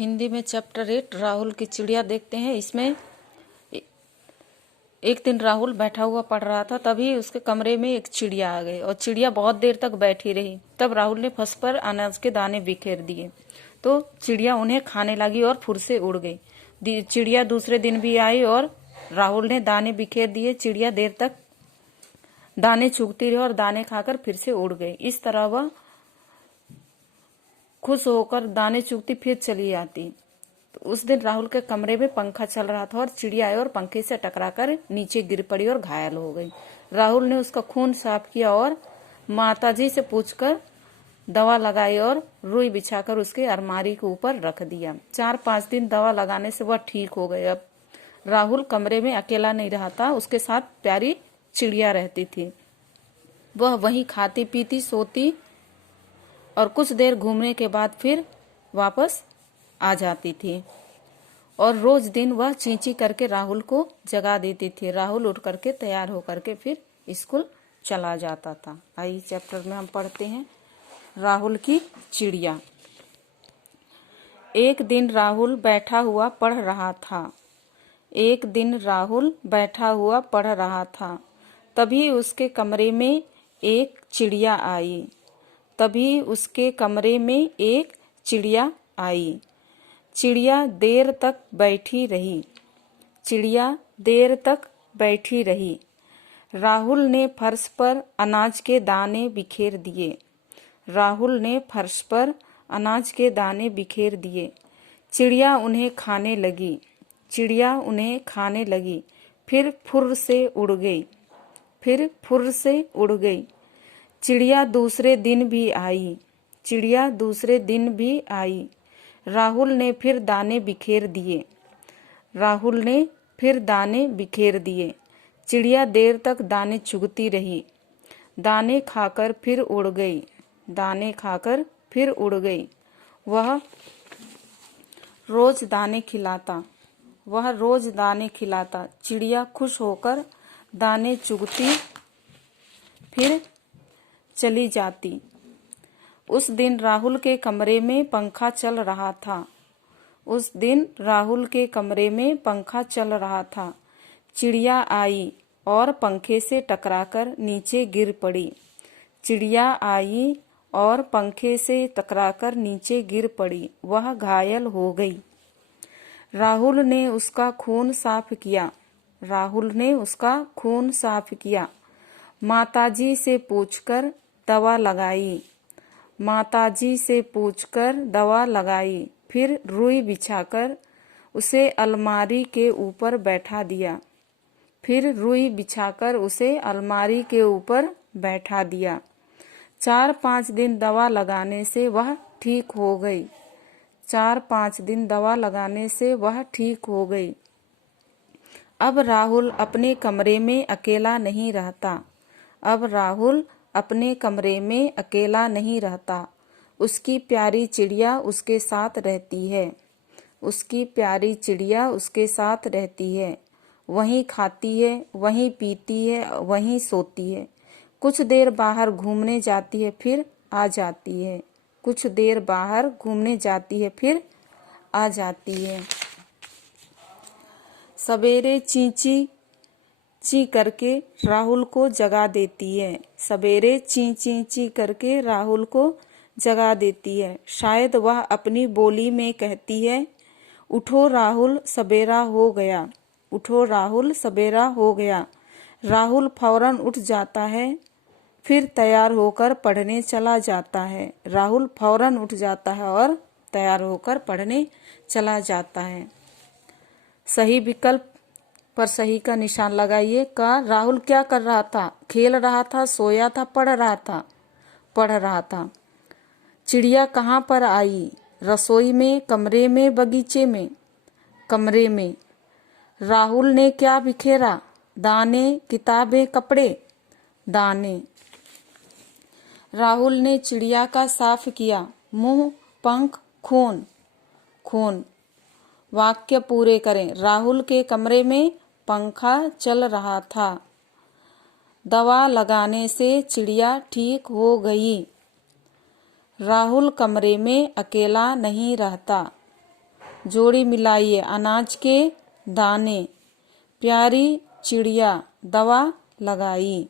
हिंदी में चैप्टर 8 राहुल की चिड़िया देखते हैं। इसमें एक दिन राहुल बैठा हुआ पढ़ रहा था, तभी उसके कमरे में एक चिड़िया आ गई और चिड़िया बहुत देर तक बैठी रही। तब राहुल ने फर्श पर अनाज के दाने बिखेर दिए तो चिड़िया उन्हें खाने लगी और फुर से उड़ गई। चिड़िया दूसरे दिन भी आई और राहुल ने दाने बिखेर दिए। चिड़िया देर तक दाने चुगती रही और दाने खाकर फिर से उड़ गई। इस तरह वह खुश होकर दाने चुगती फिर चली आती। तो उस दिन राहुल के कमरे में पंखा चल रहा था और चिड़िया आई और पंखे से टकराकर नीचे गिर पड़ी और घायल हो गई। राहुल ने उसका खून साफ किया और माताजी से पूछकर दवा लगाई और रुई बिछाकर उसके अलमारी के ऊपर रख दिया। 4-5 दिन दवा लगाने से वह ठीक हो गए। अब राहुल कमरे में अकेला नहीं रहता, उसके साथ प्यारी चिड़िया रहती थी। वह वहीं खाती पीती सोती और कुछ देर घूमने के बाद फिर वापस आ जाती थी और रोज दिन वह चींची करके राहुल को जगा देती थी। राहुल उठ करके तैयार होकर के फिर स्कूल चला जाता था। आइए चैप्टर में हम पढ़ते हैं राहुल की चिड़िया। एक दिन राहुल बैठा हुआ पढ़ रहा था। एक दिन राहुल बैठा हुआ पढ़ रहा था, तभी उसके कमरे में एक चिड़िया आई। तभी उसके कमरे में एक चिड़िया आई। चिड़िया देर तक बैठी रही। चिड़िया देर तक बैठी रही। राहुल ने फर्श पर अनाज के दाने बिखेर दिए। राहुल ने फर्श पर अनाज के दाने बिखेर दिए। चिड़िया उन्हें खाने लगी। चिड़िया उन्हें खाने लगी। फिर फुर्र से उड़ गई। फिर फुर्र से उड़ गई। चिड़िया दूसरे दिन भी आई। चिड़िया दूसरे दिन भी आई। राहुल ने फिर दाने बिखेर दिए। राहुल ने फिर दाने बिखेर दिए। चिड़िया देर तक दाने चुगती रही। दाने खाकर फिर उड़ गई। दाने खाकर फिर उड़ गई। वह रोज दाने खिलाता। वह रोज दाने खिलाता। चिड़िया खुश होकर दाने चुगती फिर चली जाती। उस दिन राहुल के कमरे में पंखा चल रहा था। उस दिन राहुल के कमरे में पंखा चल रहा था। चिड़िया आई और पंखे से टकराकर नीचे गिर पड़ी। चिड़िया आई और पंखे से टकराकर नीचे गिर पड़ी। वह घायल हो गई। राहुल ने उसका खून साफ किया। राहुल ने उसका खून साफ किया। माताजी से पूछकर दवा लगाई। माताजी से पूछकर दवा लगाई। फिर रुई बिछाकर उसे अलमारी के ऊपर बैठा दिया। फिर रुई बिछाकर उसे अलमारी के ऊपर बैठा दिया। 4-5 दिन दवा लगाने से वह ठीक हो गई। 4-5 दिन दवा लगाने से वह ठीक हो गई। अब राहुल अपने कमरे में अकेला नहीं रहता। अब राहुल अपने कमरे में अकेला नहीं रहता। उसकी प्यारी चिड़िया उसके साथ रहती है। उसकी प्यारी चिड़िया उसके साथ रहती है। वहीं खाती है, वहीं पीती है, वहीं सोती है। कुछ देर बाहर घूमने जाती है, फिर आ जाती है। कुछ देर बाहर घूमने जाती है, फिर आ जाती है। सवेरे चींची ची करके राहुल को जगा देती है। सवेरे ची ची ची करके राहुल को जगा देती है। शायद वह अपनी बोली में कहती है, उठो राहुल सवेरा हो गया। उठो राहुल सवेरा हो गया। राहुल फौरन उठ जाता है, फिर तैयार होकर पढ़ने चला जाता है। राहुल फौरन उठ जाता है और तैयार होकर पढ़ने चला जाता है। सही विकल्प पर सही का निशान लगाइए। का राहुल क्या कर रहा था? खेल रहा था, सोया था, पढ़ रहा था? पढ़ रहा था। चिड़िया कहाँ पर आई? रसोई में, कमरे में, बगीचे में? कमरे में। राहुल ने क्या बिखेरा? दाने, किताबें, कपड़े? दाने। राहुल ने चिड़िया का साफ किया। मुंह, पंख, खून? खून। वाक्य पूरे करें। राहुल के कमरे में पंखा चल रहा था। दवा लगाने से चिड़िया ठीक हो गई। राहुल कमरे में अकेला नहीं रहता। जोड़ी मिलाइए अनाज के दाने, प्यारी चिड़िया दवा लगाई।